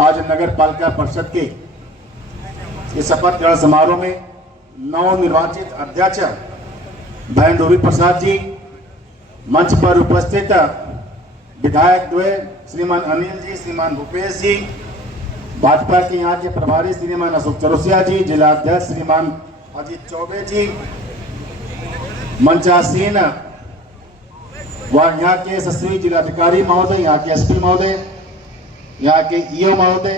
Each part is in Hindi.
आज नगर पालिका परिषद के इस शपथ ग्रहण समारोह में नवनिर्वाचित अध्यक्ष बहन रूबी प्रसाद जी, मंच पर उपस्थित विधायक द्वय श्रीमान अनिल जी, श्रीमान भूपेश जी, भाजपा के यहाँ के प्रभारी श्रीमान अशोक चौरसिया जी, जिला अध्यक्ष श्रीमान अजीत चौबे जी, मंचासीन व यहाँ के यशस्वी जिलाधिकारी महोदय, यहाँ के एसपी महोदय, यहाँ के ईओ महोदय,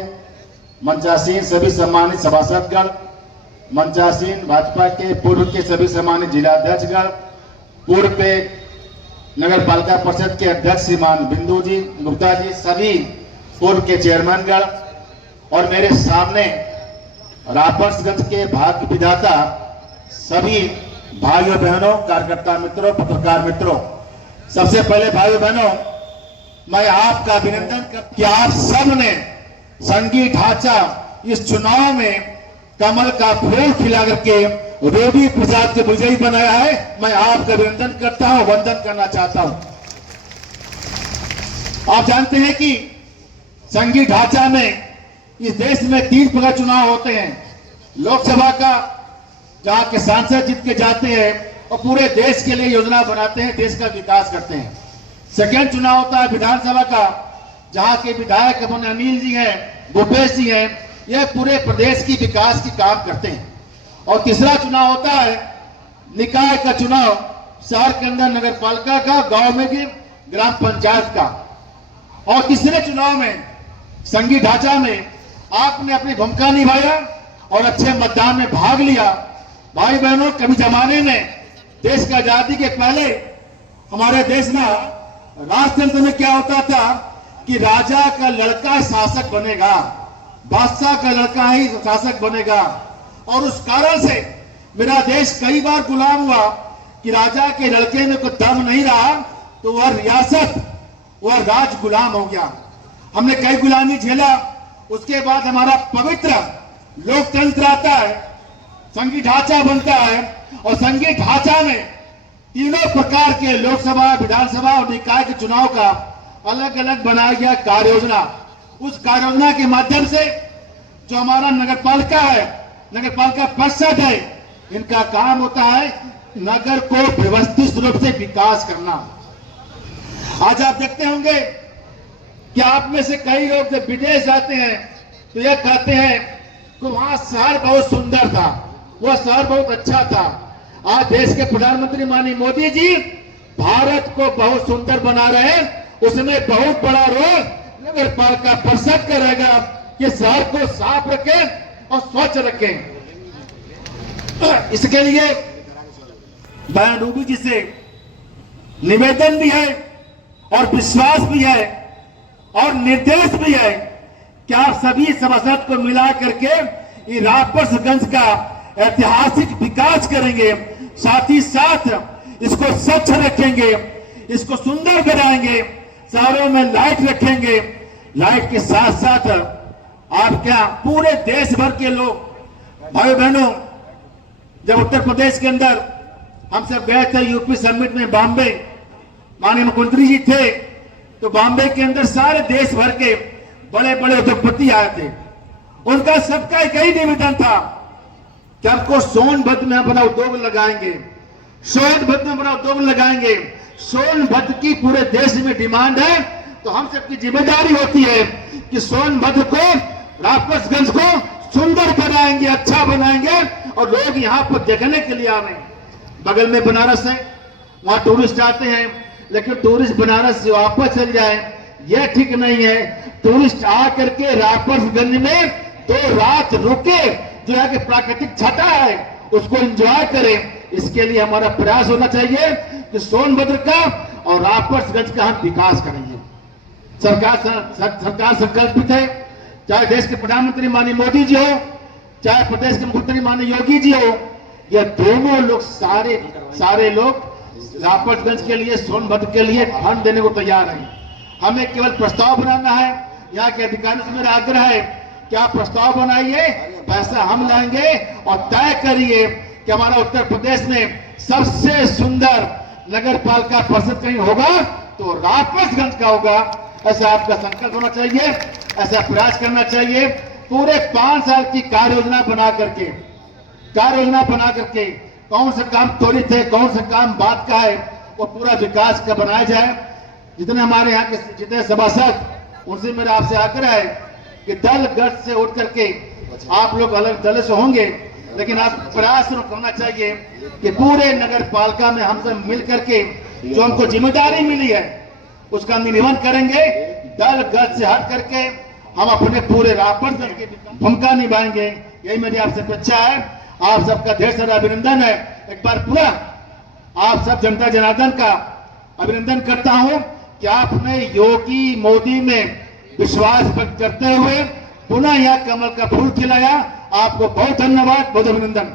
मंचासीन सभी सम्मानित सभासदगण, मंचासीन भाजपा के पूर्व के सभी सम्मानित जिलाध्यक्षगण, पूर्व पे नगर पालिका परिषद के अध्यक्ष श्रीमान बिंदु जी गुप्ता जी, सभी पूर्व के चेयरमैनगण और मेरे सामने रापर्सगंज के भाग्य विधाता सभी भाइयों बहनों, कार्यकर्ता मित्रों, पत्रकार मित्रों, सबसे पहले भाइयों बहनों, मैं आपका अभिनंदन करता कि आप सबने संघीय ढांचा इस चुनाव में कमल का फूल खिला करके रूबी प्रसाद को विजयी बनाया है। मैं आपका अभिनंदन करता हूं, वंदन करना चाहता हूं। आप जानते हैं कि संघीय ढांचा में इस देश में 3 प्रकार चुनाव होते हैं। लोकसभा का, जहां के सांसद जीत के जाते हैं और पूरे देश के लिए योजना बनाते हैं, देश का विकास करते हैं। सेकेंड चुनाव होता है विधानसभा का, जहां के विधायक अपने अनिल जी हैं, भूपेश जी हैं, यह पूरे प्रदेश की विकास की काम करते हैं। और तीसरा चुनाव होता है निकाय का चुनाव, शहर के अंदर नगर पालिका का, गांव में भी ग्राम पंचायत का। और तीसरे चुनाव में संघीय ढांचा में आपने अपनी भूमिका निभाया और अच्छे मतदान में भाग लिया। भाई बहनों, कभी जमाने में देश की आजादी के पहले हमारे देश में राजतंत्र में क्या होता था कि राजा का लड़का शासक बनेगा, बादशाह का लड़का ही शासक बनेगा। और उस कारण से मेरा देश कई बार गुलाम हुआ कि राजा के लड़के में कोई दम नहीं रहा तो वह रियासत, वह राज गुलाम हो गया। हमने कई गुलामी झेला। उसके बाद हमारा पवित्र लोकतंत्र आता है, संघीय ढांचा बनता है और संघीय ढांचा में तीनों प्रकार के लोकसभा, विधानसभा और निकाय के चुनाव का अलग अलग बनाया गया कार्य योजना। उस कार्य योजना के माध्यम से जो हमारा नगर पालिका है, नगर पालिका परिषद है, इनका काम होता है नगर को व्यवस्थित रूप से विकास करना। आज आप देखते होंगे कि आप में से कई लोग जब विदेश जाते हैं तो यह कहते हैं कि वहां शहर बहुत सुंदर था, वह शहर बहुत अच्छा था। आज देश के प्रधानमंत्री माननीय मोदी जी भारत को बहुत सुंदर बना रहे हैं। उसमें बहुत बड़ा रोल नगर पालिका परिषद का रहेगा कि शहर को साफ रखें और स्वच्छ रखें। इसके लिए बहन रूबी जी से निवेदन भी है और विश्वास भी है और निर्देश भी है कि आप सभी सभासद को मिला करके रापर्सगंज का ऐतिहासिक विकास करेंगे, साथ ही साथ इसको स्वच्छ रखेंगे, इसको सुंदर बनाएंगे, शहरों में लाइट रखेंगे। लाइट के साथ साथ आप क्या पूरे देश भर के लोग, भाई बहनों, जब उत्तर प्रदेश के अंदर हम सब गए थे यूपी समिट में बॉम्बे, माननीय मुख्यमंत्री जी थे, तो बॉम्बे के अंदर सारे देश भर के बड़े बड़े उद्योगपति आए थे। उनका सबका एक ही निवेदन था कि हमको सोनभद्र में अपना उद्योग लगाएंगे, सोनभद्र में अपना उद्योग लगाएंगे। सोनभद्र की पूरे देश में डिमांड है, तो हम सबकी जिम्मेदारी होती है कि सोनभद्र को, रापर्सगंज को सुंदर बनाएंगे, अच्छा बनाएंगे और लोग यहाँ पर देखने के लिए आ रहे हैं। बगल में बनारस है, वहां टूरिस्ट आते हैं, लेकिन टूरिस्ट बनारस से वापस चल जाए यह ठीक नहीं है। टूरिस्ट आ करके रापर्सगंज में 2 रात रुके, जो है कि प्राकृतिक छटा है उसको एंजॉय करें। इसके लिए हमारा प्रयास होना चाहिए कि सोनभद्र का और रापर्सगंज का हम विकास करेंगे। सरकार संकल्पित है, चाहे देश के प्रधानमंत्री माननीय मोदी जी हो, चाहे प्रदेश के मुख्यमंत्री माननीय योगी जी हो, यह दोनों लोग सारे लोग रापर्सगंज के लिए, सोनभद्र के लिए फंड देने को तैयार हैं। हमें केवल प्रस्ताव बनाना है। यहाँ के अधिकारियों से मेरा आग्रह है कि आप प्रस्ताव बनाइए, पैसा हम लाएंगे और तय करिए कि हमारा उत्तर प्रदेश में सबसे सुंदर नगर पालिका परिषद कहीं होगा तो रापर्सगंज का होगा। ऐसा आपका संकल्प होना चाहिए। ऐसा प्रयास करना चाहिए। पूरे 5 साल की कार्य योजना बना करके कौन सा काम त्वरित है, कौन सा काम बाद का है, वो पूरा विकास का बनाया जाए। जितने हमारे यहाँ के जितने सभासद, उनसे मेरा आपसे आग्रह है कि दल गठ से उठ करके, आप लोग अलग दल से होंगे, लेकिन आप प्रयास करना चाहिए कि पूरे नगर पालिका में हम सब मिल करके जो हमको जिम्मेदारी मिली है उसका निर्वहन करेंगे। दल गठ से हट करके हम अपने पूरे रापण दल की भूमिका निभाएंगे। यही मेरी आपसे अपेक्षा है। आप सबका ढेर सारा अभिनंदन है। एक बार पूरा आप सब जनता जनार्दन का अभिनंदन करता हूं कि आपने योगी मोदी में विश्वास व्यक्त करते हुए पुनः यह कमल का फूल खिलाया। आपको बहुत धन्यवाद, बहुत अभिनंदन।